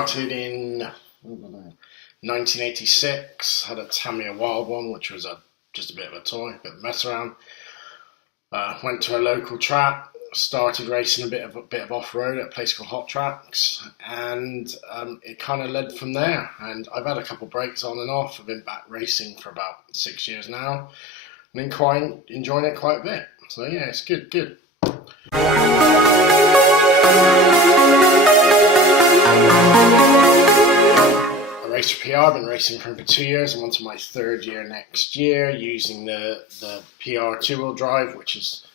started in 1986, had a Tamiya Wild one, which was just a bit of a toy, a bit of a mess around. Went to a local track, started racing a bit of off-road at a place called Hot Tracks, and it kind of led from there. And I've had a couple breaks on and off. I've been back racing for about 6 years now, and been quite enjoying it quite a bit. So yeah, it's good. I race for PR. I've been racing for over 2 years. I'm on to my third year next year, using the PR two-wheel drive, which is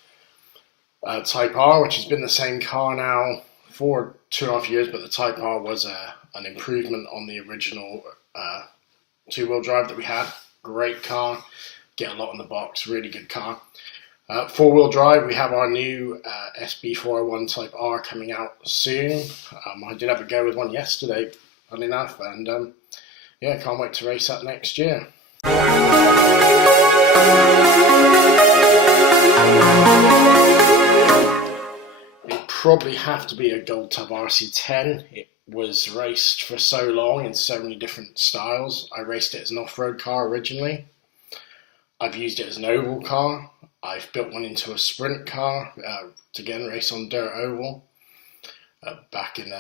Type R, which has been the same car now for 2.5 years, but the Type R was an improvement on the original two-wheel drive that we had. Great car, get a lot in the box, really good car. Four-wheel drive, we have our new SB401 Type R coming out soon. I did have a go with one yesterday, funny enough, and yeah, can't wait to race that next year. It probably have to be a Gold Tub RC10. It was raced for so long in so many different styles. I raced it as an off-road car originally. I've used it as an oval car. I've built one into a sprint car to again race on dirt oval. Back in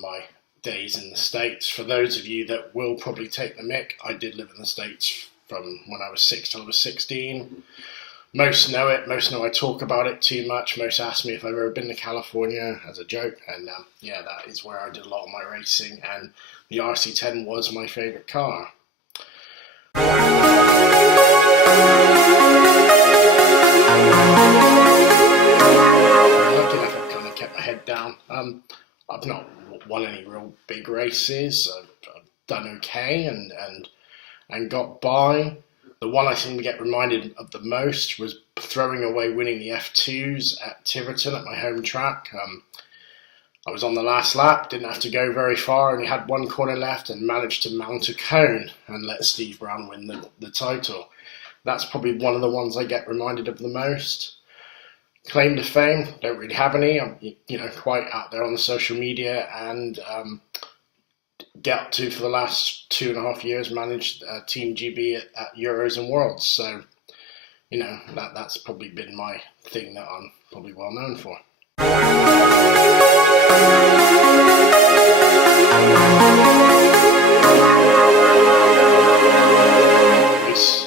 my days in the States. For those of you that will probably take the mick, I did live in the States from when I was 6 till I was 16. Most know it. Most know I talk about it too much. Most ask me if I've ever been to California as a joke, and yeah, that is where I did a lot of my racing, and the RC10 was my favourite car. Lucky enough, I've kind of kept my head down. I've not won any real big races. I've done okay and got by. The one I seem to get reminded of the most was throwing away winning the F2s at Tiverton at my home track. I was on the last lap, didn't have to go very far, only had one corner left, and managed to mount a cone and let Steve Brown win the title. That's probably one of the ones I get reminded of the most. Claim to fame, don't really have any. I'm quite out there on the social media, and get up to, for the last 2.5 years, managed Team GB at Euros and Worlds. So, that's probably been my thing that I'm probably well known for. Race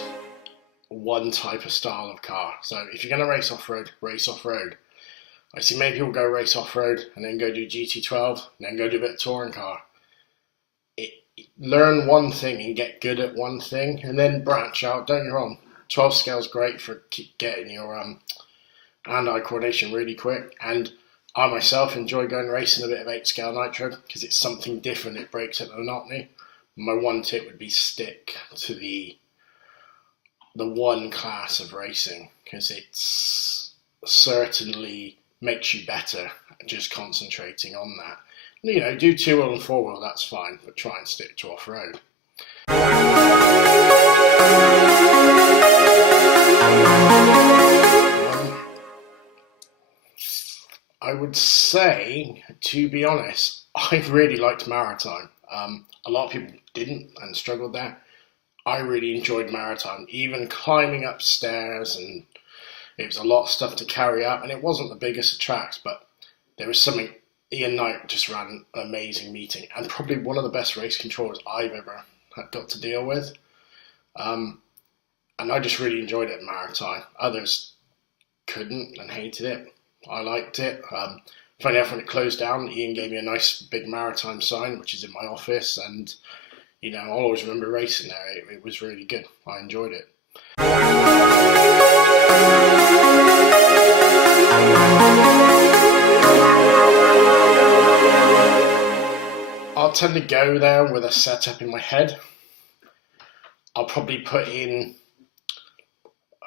one type of style of car. So if you're going to race off-road, race off-road. I see many people go race off-road and then go do GT12 and then go do a bit of touring car. Learn one thing and get good at one thing, and then branch out. Don't get me wrong, 12 scale is great for getting your hand-eye coordination really quick, and I myself enjoy going racing a bit of 8 scale nitro because it's something different. It breaks up the monotony. My one tip would be stick to the one class of racing, because it's certainly makes you better just concentrating on that. Do 2-wheel and 4-wheel, that's fine, but try and stick to off-road. I would say, to be honest, I really liked Maritime. A lot of people didn't and struggled there. I really enjoyed Maritime, even climbing upstairs, and it was a lot of stuff to carry up, and it wasn't the biggest of tracks, but there was something. Ian Knight just ran an amazing meeting, and probably one of the best race controllers I've ever got to deal with. And I just really enjoyed it at Maritime. Others couldn't and hated it. I liked it. Funny enough, when it closed down, Ian gave me a nice big Maritime sign, which is in my office, and I'll always remember racing there. It was really good. I enjoyed it. I'll tend to go there with a setup in my head. I'll probably put in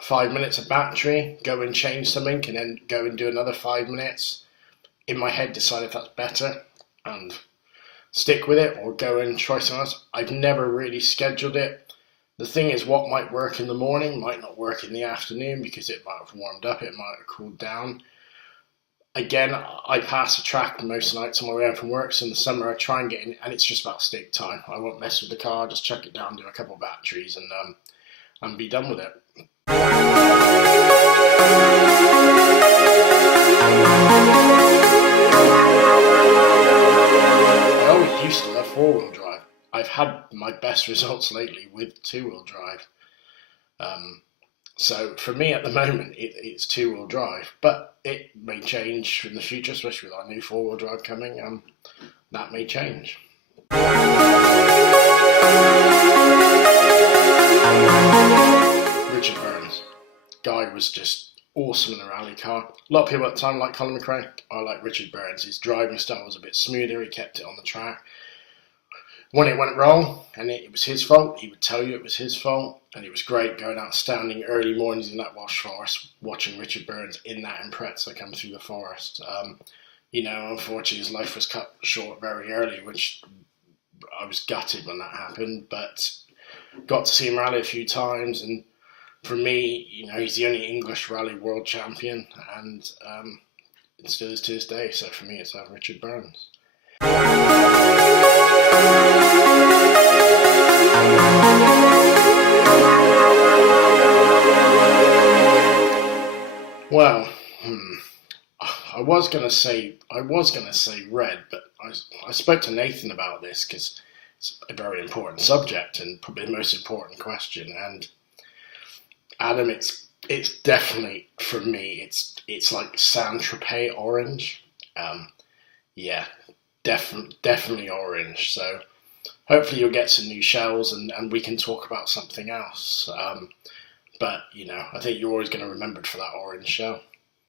5 minutes of battery, go and change something, and then go and do another 5 minutes. In my head, decide if that's better and stick with it, or go and try something else. I've never really scheduled it. The thing is, what might work in the morning might not work in the afternoon, because it might have warmed up, it might have cooled down. again, I pass a track most nights on my way home from work. So in the summer, I try and get in, and it's just about stick time. I won't mess with the car, just chuck it down, do a couple of batteries, and be done with it. I always used to love four-wheel drive. I've had my best results lately with two-wheel drive. So for me at the moment, it's two-wheel drive, but it may change in the future, especially with our new four-wheel drive coming. That may change. Richard Burns, guy was just awesome in the rally car. A lot of people at the time like Colin McRae. I like Richard Burns. His driving style was a bit smoother. He kept it on the track. When it went wrong and it was his fault, he would tell you it was his fault. And it was great going out standing early mornings in that Welsh forest, watching Richard Burns in that Impreza come through the forest. Unfortunately his life was cut short very early, which I was gutted when that happened, but got to see him rally a few times. And for me, he's the only English rally world champion, and it still is to this day. So for me, it's Richard Burns. Well, I was gonna say red, but I spoke to Nathan about this because it's a very important subject and probably the most important question. And Adam, it's definitely, for me, it's like Saint-Tropez orange. Yeah, definitely orange. So hopefully you'll get some new shells and we can talk about something else. But I think you're always going to remember it for that orange shell.